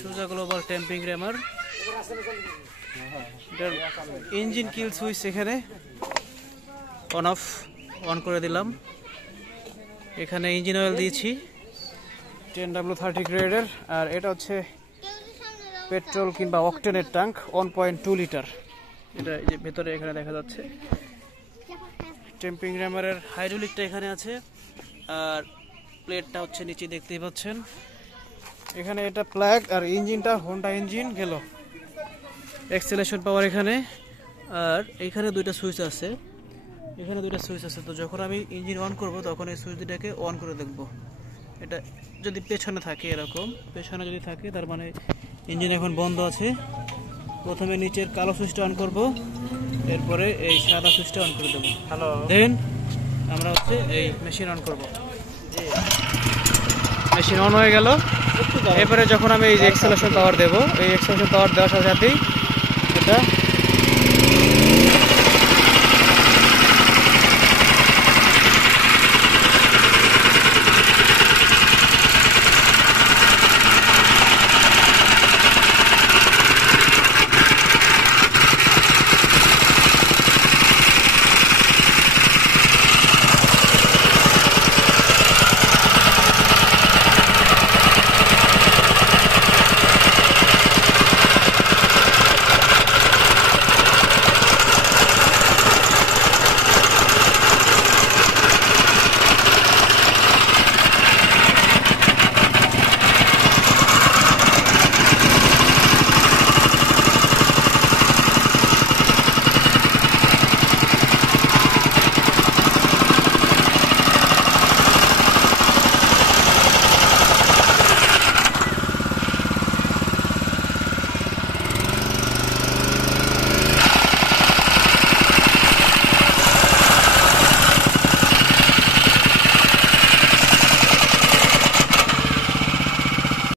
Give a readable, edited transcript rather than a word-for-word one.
সুজা global tamping র্যামার। Engine কিল switch এখানে on করে দিলাম। এখানে ইঞ্জিন অয়েল দিয়েছি 10W30 গ্রেডের, আর এটা হচ্ছে পেট্রোল কিংবা অকটেনের ট্যাঙ্ক 1.2 লিটার। এটা এই যে ভেতরে এখানে দেখা যাচ্ছে। টেম্পিং র্যামারের হাইড্রোলিকটা এখানে আছে, আর প্লেটটা হচ্ছে নিচে দেখতেই পাচ্ছেন। এখানে এটা প্লাগ, আর ইঞ্জিনটা হোন্ডা ইঞ্জিন গেল। এক্সেলেশন পাওয়ার এখানে, আর এখানে দুইটা সুইচ আছে, এখানে দুইটা সুইচ আছে। তো যখন আমি ইঞ্জিন অন করব তখন এই সুইচ দুটাকে অন করে দেখব। এটা যদি পেছনে থাকে, এরকম পেছনে যদি থাকে তার মানে ইঞ্জিন এখন বন্ধ আছে। প্রথমে নিচের কালো সুইচটা অন করব, এরপরে এই সাদা সুইচটা অন করে দেবো। দেন আমরা হচ্ছে এই মেশিন অন করব। মেশিন অন হয়ে গেল। এরপরে যখন আমি এই যে এক্সেলেশন পাওয়ার দেবো, এই এক্সেলেশন পাওয়ার দেওয়ার সাথে সাথেই এটা